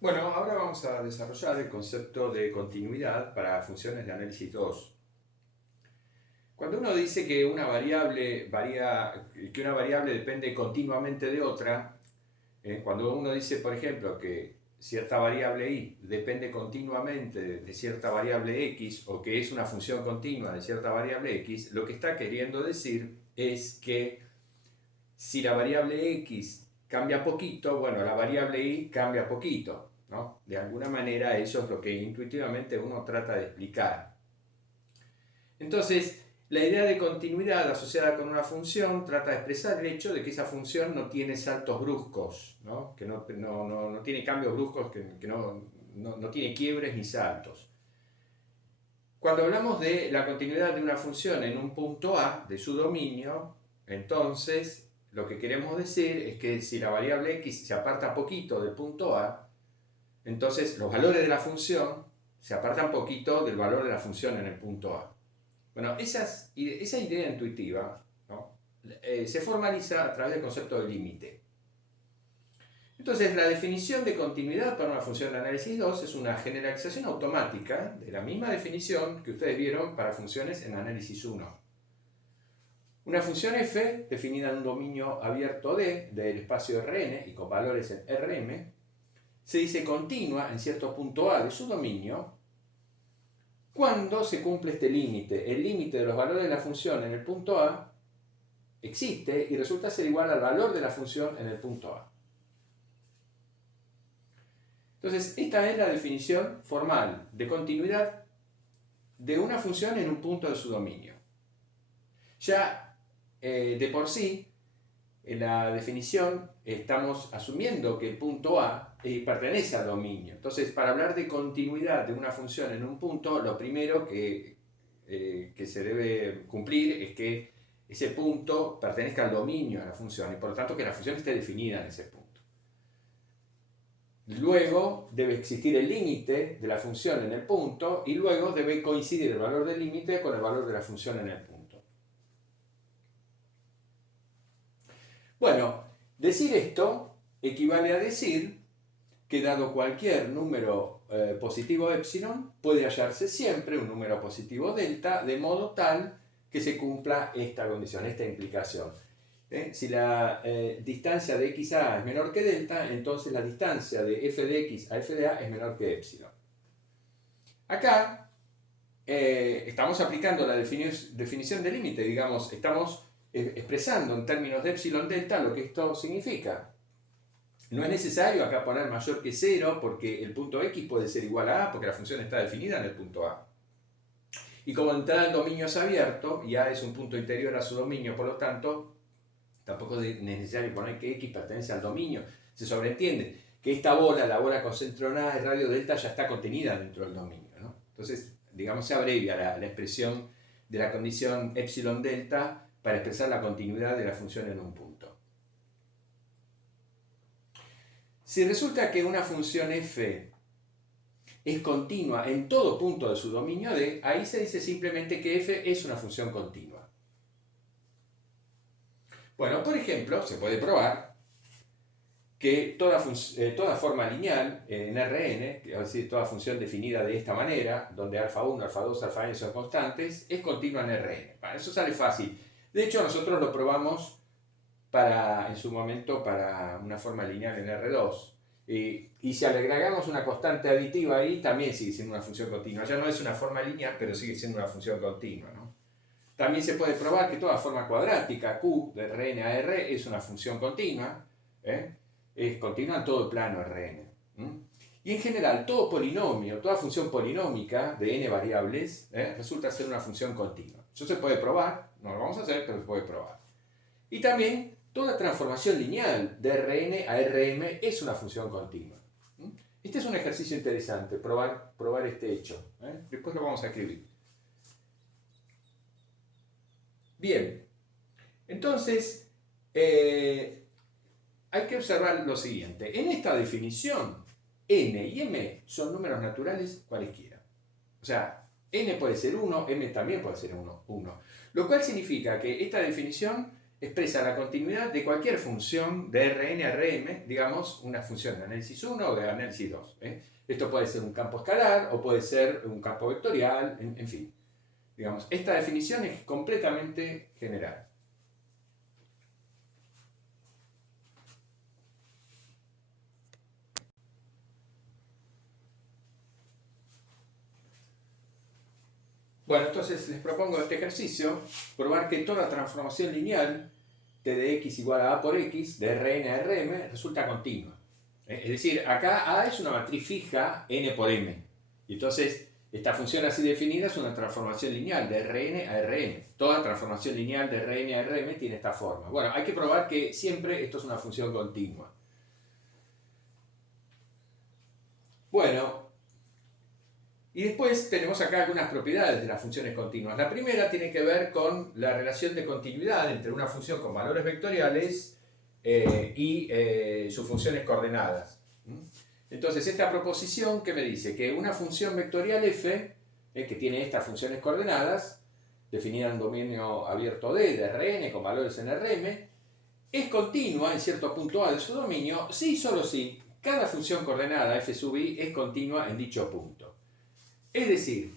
Bueno, ahora vamos a desarrollar el concepto de continuidad para funciones de análisis 2. Cuando uno dice que una variable que una variable depende continuamente de otra, cuando uno dice, por ejemplo, que cierta variable y depende continuamente de cierta variable x o que es una función continua de cierta variable x, lo que está queriendo decir es que si la variable x cambia poquito, bueno, la variable y cambia poquito, ¿no? De alguna manera eso es lo que intuitivamente uno trata de explicar. Entonces, la idea de continuidad asociada con una función trata de expresar el hecho de que esa función no tiene saltos bruscos, ¿no? Que no tiene cambios bruscos, que no tiene quiebres ni saltos. Cuando hablamos de la continuidad de una función en un punto A de su dominio, entonces lo que queremos decir es que si la variable x se aparta poquito del punto A, entonces los valores de la función se apartan poquito del valor de la función en el punto A. Bueno, esa idea intuitiva, ¿no? Se formaliza a través del concepto de límite. Entonces, la definición de continuidad para una función de análisis 2 es una generalización automática de la misma definición que ustedes vieron para funciones en análisis 1. Una función f, definida en un dominio abierto D del espacio Rn y con valores en Rm, se dice continua en cierto punto A de su dominio cuando se cumple este límite. El límite de los valores de la función en el punto A existe y resulta ser igual al valor de la función en el punto A. Entonces, esta es la definición formal de continuidad de una función en un punto de su dominio. Ya de por sí, en la definición estamos asumiendo que el punto A pertenece al dominio. Entonces, para hablar de continuidad de una función en un punto, lo primero que se debe cumplir es que ese punto pertenezca al dominio de la función y por lo tanto que la función esté definida en ese punto. Luego debe existir el límite de la función en el punto y luego debe coincidir el valor del límite con el valor de la función en el punto. Bueno, decir esto equivale a decir que dado cualquier número positivo epsilon, puede hallarse siempre un número positivo delta, de modo tal que se cumpla esta condición, esta implicación. Si la distancia de x a es menor que delta, entonces la distancia de f de x a f de a es menor que epsilon. Acá estamos aplicando la definición de límite, digamos, estamos expresando en términos de epsilon delta lo que esto significa. No es necesario acá poner mayor que 0 porque el punto x puede ser igual a porque la función está definida en el punto a. Y como entrada en dominio es abierto y a es un punto interior a su dominio, por lo tanto, tampoco es necesario poner que x pertenece al dominio. Se sobreentiende que esta bola, la bola con centro en a de radio delta, ya está contenida dentro del dominio, ¿no? Entonces, digamos, se abrevia la expresión de la condición epsilon delta para expresar la continuidad de la función en un punto. Si resulta que una función f es continua en todo punto de su dominio D, ahí se dice simplemente que f es una función continua. Bueno, por ejemplo, se puede probar que toda forma lineal en Rn, es decir, toda función definida de esta manera, donde alfa1, alfa2, alfa n son constantes, es continua en Rn. Bueno, eso sale fácil. De hecho, nosotros lo probamos en su momento para una forma lineal en R2. Y si le agregamos una constante aditiva ahí, también sigue siendo una función continua. Ya no es una forma lineal, pero sigue siendo una función continua, ¿no? También se puede probar que toda forma cuadrática, Q de Rn a R, es una función continua. Es continua en todo el plano Rn. Y en general, todo polinomio, toda función polinómica de n variables, resulta ser una función continua. Eso se puede probar, no lo vamos a hacer, pero se puede probar. Y también toda transformación lineal de Rn a Rm es una función continua. Este es un ejercicio interesante, probar este hecho. Después lo vamos a escribir. Bien, entonces hay que observar lo siguiente. En esta definición, n y m son números naturales cualesquiera. O sea, n puede ser 1, m también puede ser 1. Lo cual significa que esta definición expresa la continuidad de cualquier función de Rn a Rm, digamos, una función de análisis 1 o de análisis 2. Esto puede ser un campo escalar o puede ser un campo vectorial, en fin. Digamos, esta definición es completamente general. Bueno, entonces les propongo este ejercicio, probar que toda transformación lineal t de x igual a por x, de Rn a Rm, resulta continua. Es decir, acá A es una matriz fija n por m. Y entonces, esta función así definida es una transformación lineal de Rn a Rm. Toda transformación lineal de Rn a Rm tiene esta forma. Bueno, hay que probar que siempre esto es una función continua. Bueno, y después tenemos acá algunas propiedades de las funciones continuas. La primera tiene que ver con la relación de continuidad entre una función con valores vectoriales y sus funciones coordenadas. Entonces, esta proposición que me dice que una función vectorial f, que tiene estas funciones coordenadas, definida en un dominio abierto D de Rn con valores en Rm, es continua en cierto punto A de su dominio si y solo si cada función coordenada f sub i es continua en dicho punto. Es decir,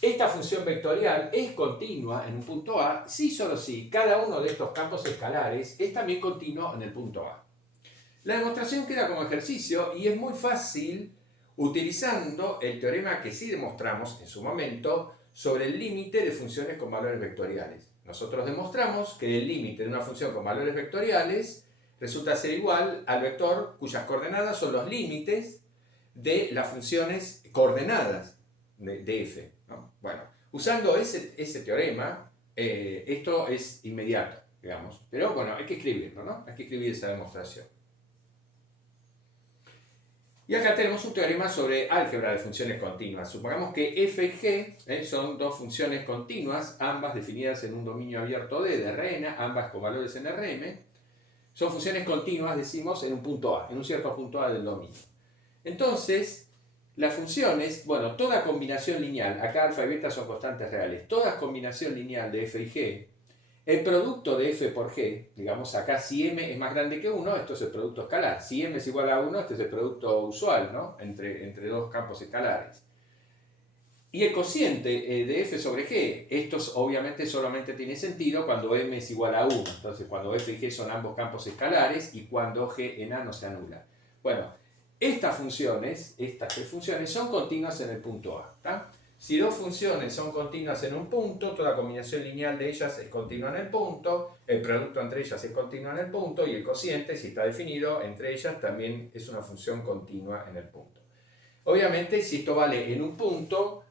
esta función vectorial es continua en un punto A si y solo si cada uno de estos campos escalares es también continuo en el punto A. La demostración queda como ejercicio y es muy fácil utilizando el teorema que sí demostramos en su momento sobre el límite de funciones con valores vectoriales. Nosotros demostramos que el límite de una función con valores vectoriales resulta ser igual al vector cuyas coordenadas son los límites de las funciones coordenadas de f, ¿no? Bueno, usando ese teorema, esto es inmediato, digamos. Pero bueno, hay que escribirlo, ¿no? Hay que escribir esa demostración. Y acá tenemos un teorema sobre álgebra de funciones continuas. Supongamos que f y g son dos funciones continuas, ambas definidas en un dominio abierto D de Rn, ambas con valores en Rm. Son funciones continuas, decimos, en un punto A, en un cierto punto A del dominio. Entonces, las funciones, bueno, toda combinación lineal, acá alfa y beta son constantes reales, toda combinación lineal de f y g, el producto de f por g, digamos acá si m es más grande que 1, esto es el producto escalar. Si m es igual a 1, este es el producto usual, ¿no? Entre dos campos escalares. Y el cociente de f sobre g, esto obviamente solamente tiene sentido cuando m es igual a 1. Entonces cuando f y g son ambos campos escalares y cuando g enano se anula. Bueno, estas tres funciones son continuas en el punto A, ¿tá? Si dos funciones son continuas en un punto, toda combinación lineal de ellas es continua en el punto, el producto entre ellas es continuo en el punto y el cociente, si está definido, entre ellas también es una función continua en el punto. Obviamente, si esto vale en un punto,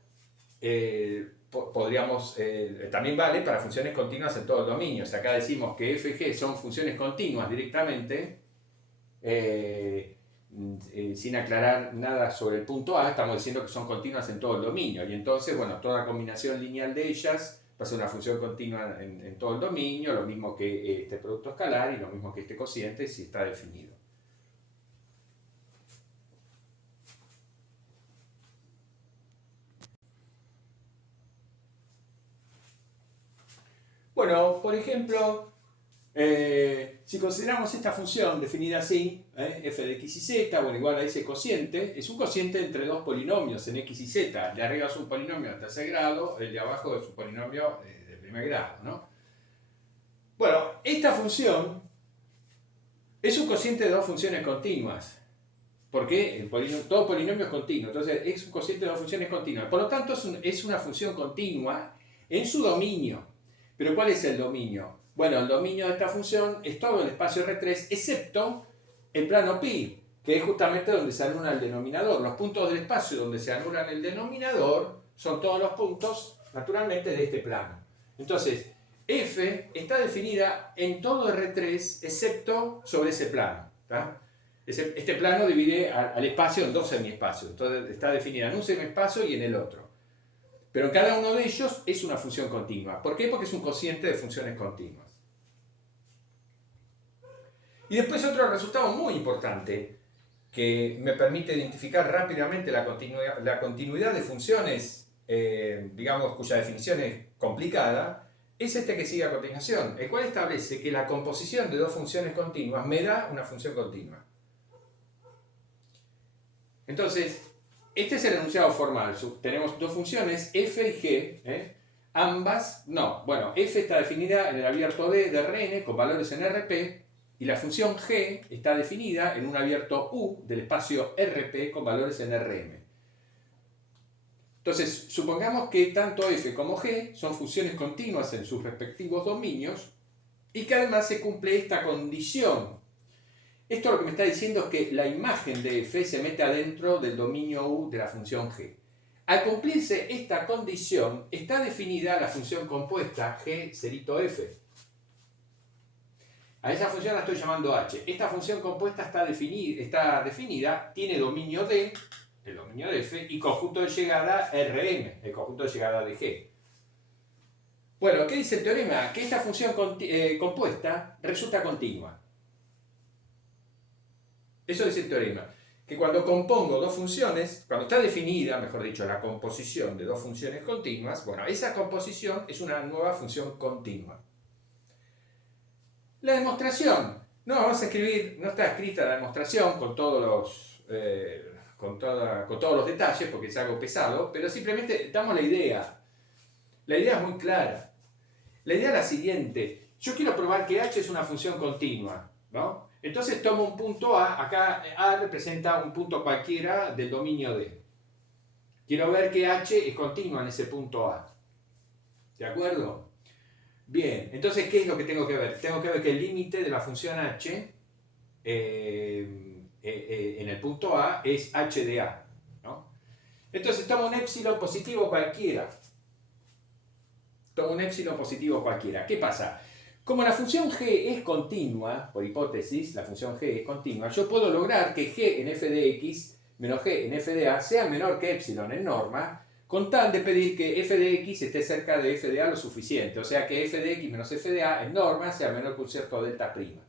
también vale para funciones continuas en todo el dominio. Si acá decimos que f y g son funciones continuas directamente, sin aclarar nada sobre el punto A, estamos diciendo que son continuas en todo el dominio. Y entonces, bueno, toda combinación lineal de ellas va a ser una función continua en todo el dominio, lo mismo que este producto escalar y lo mismo que este cociente si está definido. Bueno, por ejemplo, si consideramos esta función definida así, f de x y z, bueno, igual a ese cociente, es un cociente entre dos polinomios en x y z. El de arriba es un polinomio de tercer grado, el de abajo es un polinomio de primer grado, ¿no? Bueno, esta función es un cociente de dos funciones continuas. Porque todo polinomio es continuo, entonces es un cociente de dos funciones continuas. Por lo tanto, es una función continua en su dominio. ¿Pero cuál es el dominio? Bueno, el dominio de esta función es todo el espacio R3, excepto el plano pi, que es justamente donde se anula el denominador. Los puntos del espacio donde se anulan el denominador son todos los puntos, naturalmente, de este plano. Entonces, f está definida en todo R3, excepto sobre ese plano, ¿tá? Este plano divide al espacio en dos semiespacios, entonces está definida en un semiespacio y en el otro. Pero cada uno de ellos es una función continua. ¿Por qué? Porque es un cociente de funciones continuas. Y después otro resultado muy importante que me permite identificar rápidamente la continuidad de funciones, digamos, cuya definición es complicada, es este que sigue a continuación, el cual establece que la composición de dos funciones continuas me da una función continua. Entonces, este es el enunciado formal. Tenemos dos funciones, f y g, ambas, f está definida en el abierto D de Rn con valores en Rp, y la función g está definida en un abierto U del espacio Rp con valores en Rm. Entonces, supongamos que tanto f como g son funciones continuas en sus respectivos dominios y que además se cumple esta condición. Esto lo que me está diciendo es que la imagen de f se mete adentro del dominio U de la función g. Al cumplirse esta condición, está definida la función compuesta g cerito f. A esa función la estoy llamando h. Esta función compuesta está definida, tiene dominio D, el dominio de f, y conjunto de llegada Rm, el conjunto de llegada de g. Bueno, ¿qué dice el teorema? Que esta función compuesta resulta continua. Eso dice el teorema. Que cuando compongo dos funciones, cuando está definida, mejor dicho, la composición de dos funciones continuas, bueno, esa composición es una nueva función continua. La demostración. No vamos a escribir, no está escrita la demostración con todos los detalles, porque es algo pesado, pero simplemente damos la idea. La idea es muy clara. La idea es la siguiente. Yo quiero probar que h es una función continua, ¿no? Entonces tomo un punto A, acá A representa un punto cualquiera del dominio D. Quiero ver que h es continua en ese punto A. ¿De acuerdo? Bien, entonces, ¿qué es lo que tengo que ver? Tengo que ver que el límite de la función h en el punto A es h de A, ¿no? Entonces tomo un épsilon positivo cualquiera. ¿Qué pasa? Como la función g es continua, por hipótesis, la función g es continua, yo puedo lograr que g en f de x menos g en f de a sea menor que épsilon en norma, con tal de pedir que f de x esté cerca de f de a lo suficiente, o sea que f de x menos f de a en norma sea menor que un cierto delta prima.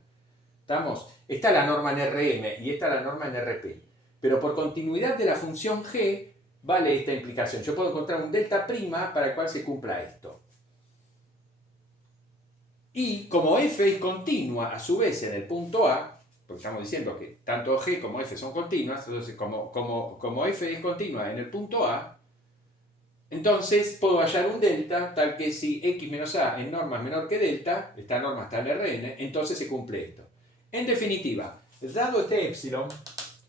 ¿Estamos? Está la norma en Rm y está la norma en Rp, pero por continuidad de la función g vale esta implicación. Yo puedo encontrar un delta prima para el cual se cumpla esto. Y como f es continua a su vez en el punto A, porque estamos diciendo que tanto g como f son continuas, entonces como f es continua en el punto A, entonces puedo hallar un delta tal que si x menos a en norma es menor que delta, esta norma está en Rn, entonces se cumple esto. En definitiva, dado este épsilon,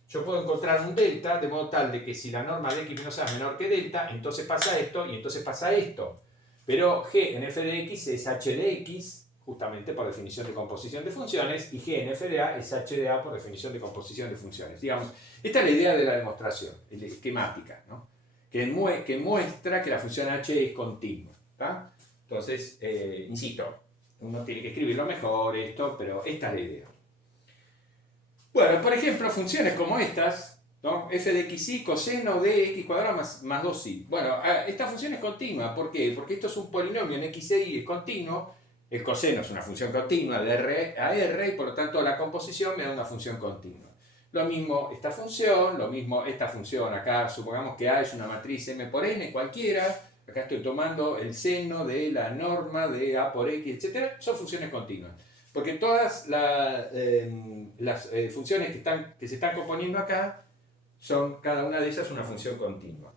yo puedo encontrar un delta de modo tal de que si la norma de x menos a es menor que delta, entonces pasa esto y entonces pasa esto. Pero g en f de x es h de x, justamente por definición de composición de funciones, y g en f de a es h de a por definición de composición de funciones. Digamos, esta es la idea de la demostración, esquemática, ¿no? que muestra que la función h es continua. ¿Tá? Entonces, insisto, uno tiene que escribirlo mejor esto, pero esta es la idea. Bueno, por ejemplo, funciones como estas, ¿no? f de xy coseno de x cuadrado más 2y. Bueno, esta función es continua. ¿Por qué? Porque esto es un polinomio en x e y es continuo. El coseno es una función continua de r a r y por lo tanto la composición me da una función continua. Lo mismo esta función, lo mismo esta función. Acá supongamos que A es una matriz M por N cualquiera. Acá estoy tomando el seno de la norma de A por X, etc. Son funciones continuas. Porque todas las funciones que se están componiendo acá son cada una de ellas una función continua.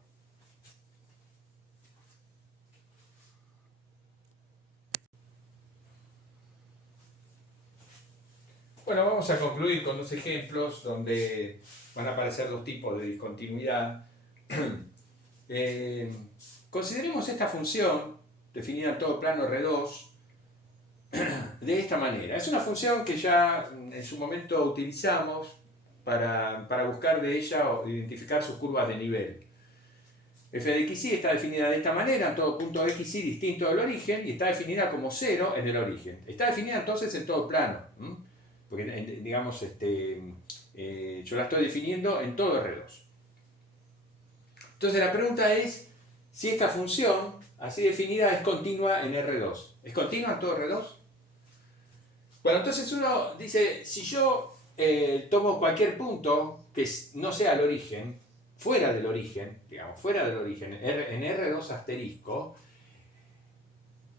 Bueno, vamos a concluir con dos ejemplos donde van a aparecer dos tipos de discontinuidad. Consideremos esta función, definida en todo plano R2, de esta manera. Es una función que ya en su momento utilizamos para buscar de ella o identificar sus curvas de nivel. F de xy está definida de esta manera, en todo punto de xy distinto del origen, y está definida como 0 en el origen. Está definida entonces en todo plano. Porque, digamos, yo la estoy definiendo en todo R2. Entonces la pregunta es si esta función, así definida, es continua en R2. ¿Es continua en todo R2? Bueno, entonces uno dice, si yo tomo cualquier punto que no sea el origen, fuera del origen, en R2 asterisco,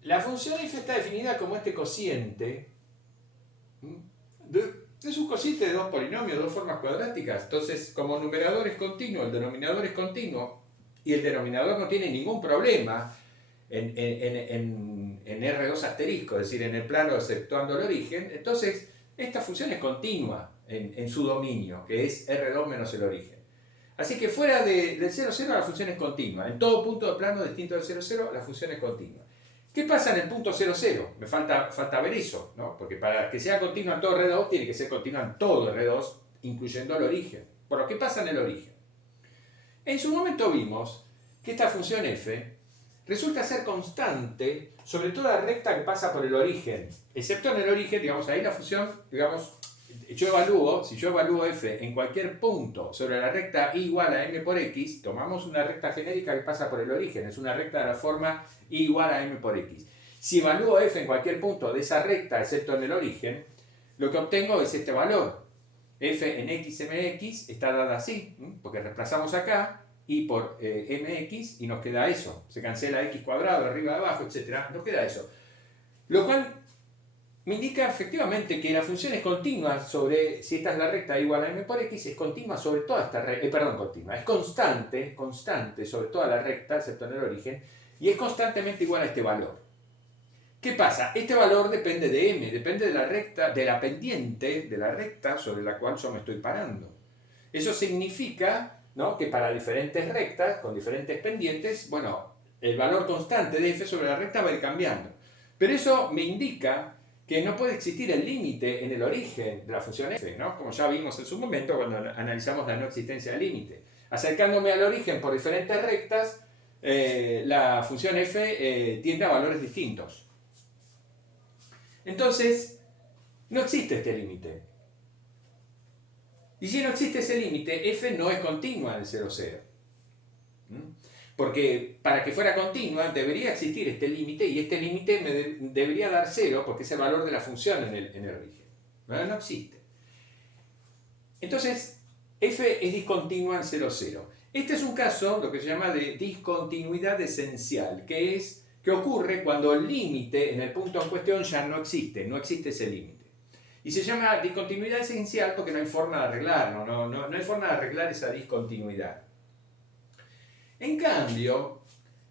la función f está definida como este cociente es un cociente de dos polinomios, dos formas cuadráticas. Entonces, como numerador es continuo, el denominador es continuo, y el denominador no tiene ningún problema en R2 asterisco, es decir, en el plano exceptuando el origen, entonces esta función es continua en su dominio, que es R2 menos el origen. Así que fuera del 0, 0 la función es continua. En todo punto de plano distinto del 0, 0 la función es continua. ¿Qué pasa en el punto 0, 0? Me falta ver eso, ¿no? Porque para que sea continua en todo R2 tiene que ser continua en todo R2, incluyendo el origen. Bueno, ¿qué pasa en el origen? En su momento vimos que esta función f resulta ser constante sobre toda recta que pasa por el origen, excepto en el origen, digamos, ahí la función, digamos, si yo evalúo f en cualquier punto sobre la recta y igual a m por x, tomamos una recta genérica que pasa por el origen, es una recta de la forma y igual a m por x. Si evalúo f en cualquier punto de esa recta, excepto en el origen, lo que obtengo es este valor. F en x mx está dada así, porque reemplazamos acá y por mx y nos queda eso. Se cancela x cuadrado, arriba, abajo, etc. Nos queda eso. Lo cual me indica efectivamente que la función es continua sobre, si esta es la recta igual a m por x, es continua sobre toda esta recta, es constante sobre toda la recta, excepto en el origen, y es constantemente igual a este valor. ¿Qué pasa? Este valor depende de m, depende de la recta, de la pendiente de la recta sobre la cual yo me estoy parando. Eso significa, ¿no?, que para diferentes rectas, con diferentes pendientes, bueno, el valor constante de f sobre la recta va a ir cambiando. Pero eso me indica que no puede existir el límite en el origen de la función f, ¿no? Como ya vimos en su momento cuando analizamos la no existencia del límite. Acercándome al origen por diferentes rectas, la función f tiende a valores distintos. Entonces, no existe este límite. Y si no existe ese límite, f no es continua del 0, 0. Porque para que fuera continua debería existir este límite y este límite me debería dar 0 porque es el valor de la función en el origen. No existe. Entonces, f es discontinua en 0, 0. Este es un caso, lo que se llama de discontinuidad esencial, que ocurre cuando el límite en el punto en cuestión ya no existe ese límite. Y se llama discontinuidad esencial porque no hay forma de arreglarlo, no hay forma de arreglar esa discontinuidad. En cambio,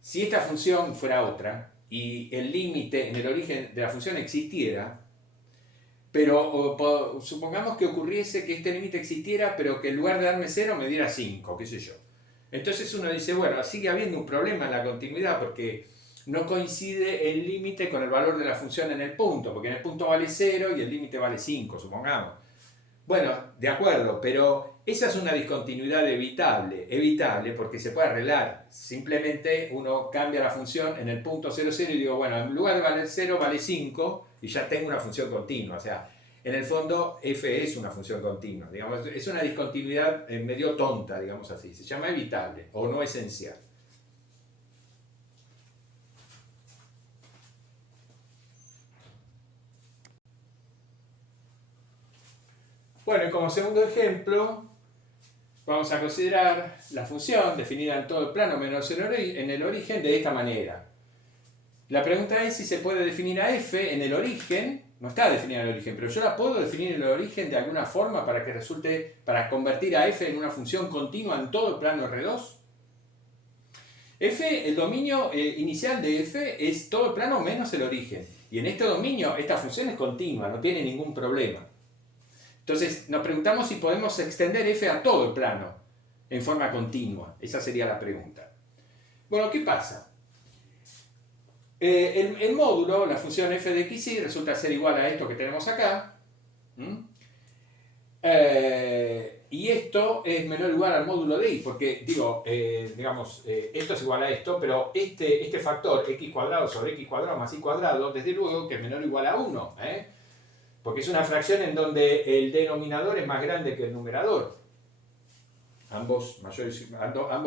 si esta función fuera otra y el límite en el origen de la función existiera, pero supongamos que ocurriese que este límite existiera, pero que en lugar de darme 0 me diera 5, qué sé yo. Entonces uno dice, bueno, sigue habiendo un problema en la continuidad porque no coincide el límite con el valor de la función en el punto, porque en el punto vale 0 y el límite vale 5, supongamos. Bueno, de acuerdo, pero esa es una discontinuidad evitable porque se puede arreglar. Simplemente uno cambia la función en el punto 0, 0 y digo, bueno, en lugar de valer 0 vale 5 y ya tengo una función continua. O sea, en el fondo f es una función continua. Digamos, es una discontinuidad medio tonta, digamos así. Se llama evitable o no esencial. Bueno, y como segundo ejemplo, vamos a considerar la función definida en todo el plano menos en el origen de esta manera. La pregunta es si se puede definir a f en el origen, no está definida en el origen, pero yo la puedo definir en el origen de alguna forma para convertir a f en una función continua en todo el plano R2. F, el dominio inicial de f es todo el plano menos el origen. Y en este dominio esta función es continua, no tiene ningún problema. Entonces nos preguntamos si podemos extender f a todo el plano en forma continua. Esa sería la pregunta. Bueno, ¿qué pasa? El módulo, la función f de xy, resulta ser igual a esto que tenemos acá. Y esto es menor o igual al módulo de y, porque esto es igual a esto, pero este factor x cuadrado sobre x cuadrado más y cuadrado, desde luego que es menor o igual a 1. Porque es una fracción en donde el denominador es más grande que el numerador. Ambos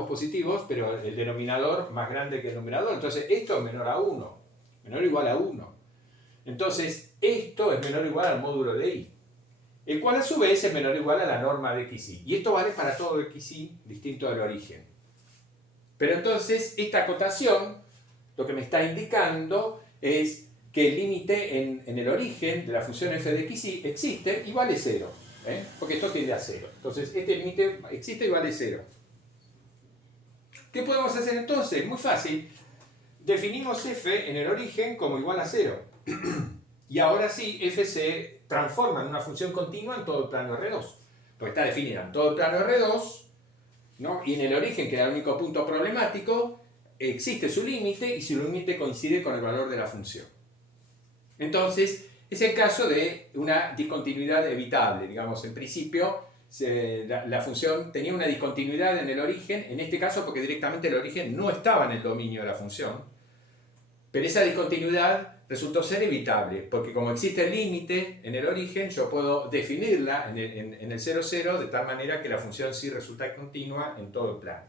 positivos, pero el denominador más grande que el numerador. Entonces esto es menor a 1, menor o igual a 1. Entonces esto es menor o igual al módulo de y, el cual a su vez es menor o igual a la norma de xy. Y esto vale para todo xy distinto del origen. Pero entonces esta acotación lo que me está indicando es que el límite en el origen de la función f de x existe y vale 0. Porque esto tiende a 0. Entonces, este límite existe y vale 0. ¿Qué podemos hacer entonces? Muy fácil. Definimos f en el origen como igual a 0. Y ahora sí, f se transforma en una función continua en todo el plano R2. Porque está definida en todo el plano R2, ¿no? Y en el origen, que era el único punto problemático, existe su límite y su límite coincide con el valor de la función. Entonces, es el caso de una discontinuidad evitable. Digamos, en principio, la función tenía una discontinuidad en el origen, en este caso porque directamente el origen no estaba en el dominio de la función. Pero esa discontinuidad resultó ser evitable, porque como existe el límite en el origen, yo puedo definirla en el 0,0 de tal manera que la función sí resulta continua en todo el plano.